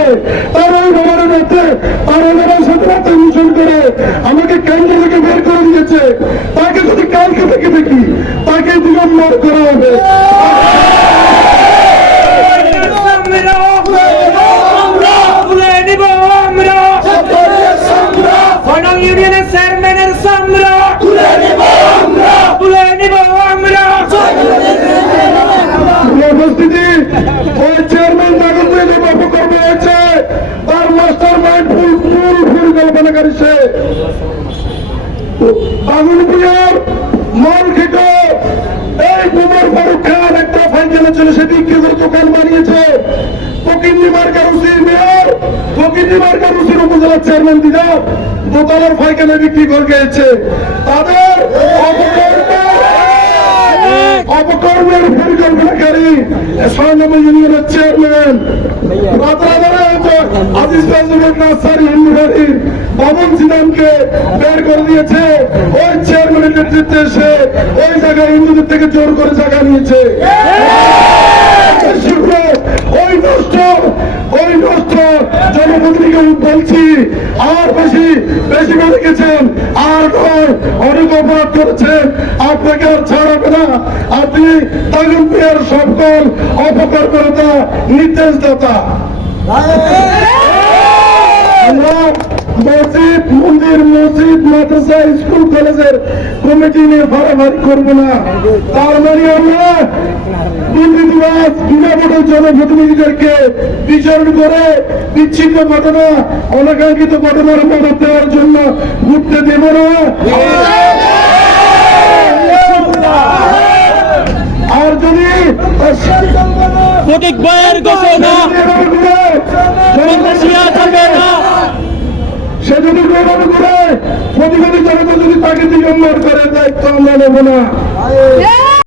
করে আর ওই বাবার মধ্যে আর ওই বাবার সাথে মিশন করে আমাকে কেন্দ্র থেকে বের করে দিয়েছে তাকে যদি কালকে থেকে দেখি তাকে দিগম্বর করা হবে ইউনিয়নের চেয়ারম্যানের সামরা তুলে নিব আমরা তুলে নিব আমরা উপস্থিতি মাস্টার ফাইনালে ছিল সেটি কেন্দ্র দোকান বানিয়েছে। ফকিন্দি মার্কা রুসির মেয়র ফকিন্দি চেয়ারম্যান দিদা দোতলার ফাইখানে বিক্রি করে গিয়েছে তাদের অপকর্মের পরিকল্পনাকারী স্বর্ণম ইউনিয়নের চেয়ারম্যান করে ওই নেতৃত্বে এসে ওই জায়গায় হিন্দুদের থেকে জোর করে জায়গা নিয়েছে শিল্প ওই নষ্ট ওই নষ্ট জনপ্রতিনিধিকে বলছি, আর বেশি বেশি করে গেছেন, আর নয়, অনেক অপরাধ করেছেন। আপনাকে আর ছাড়াবে না। আপনি তাগুন পিয়ার সকল অপকর্মতা নির্দেশদাতা। আমরা মসজিদ, মন্দির, মসজিদ, মাদ্রাসা, স্কুল, কলেজের কমিটি নিয়ে ভাড়াভাড়ি করব না। তার মানে আমরা জনপ্রতিনিধিদেরকে বিচারণ করে বিচ্ছিন্ন ঘটনা অনাকাঙ্ক্ষিত ঘটনার মদত দেওয়ার জন্য ঘুরতে দেব না আর যদি ফটিক ভাইয়ের ঘোষণা সন্ত্রাসীরা যাবে না সে যদি গ্রহণ করে প্রতিবাদী জনতা যদি তাকে দিগম্বর করে দায়িত্ব আমরা নেব না!